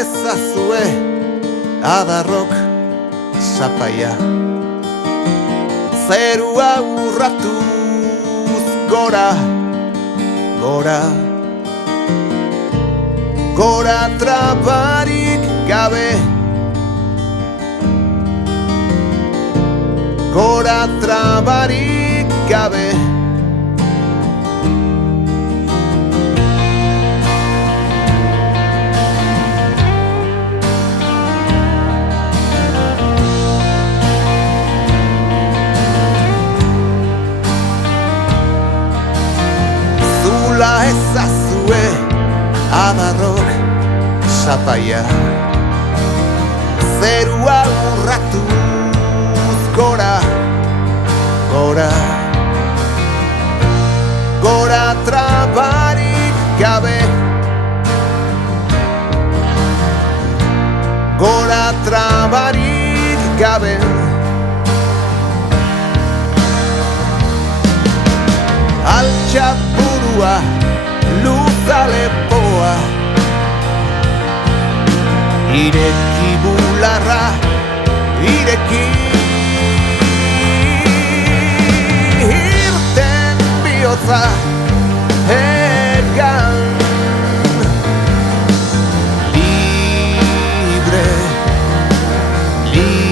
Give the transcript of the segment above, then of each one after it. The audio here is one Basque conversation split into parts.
ezazue adarrok zapaia. Zerua urratuz gora, gora, gora trabarik gabe, gora trabarik gabe. Zula ezazue adarrok zapaia. Zerua urratuz gora, gora, gora trabarik gabe, gora trabarik gabe. Altxapurua, luza lepoa, ireki bularra, ireki. Irten bihotza egan, libre, libreki.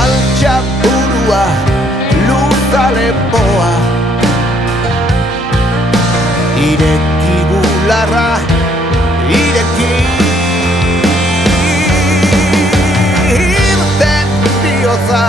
Altxapurua, luza lepoa, ireki bularra, ireki. Irten bihotza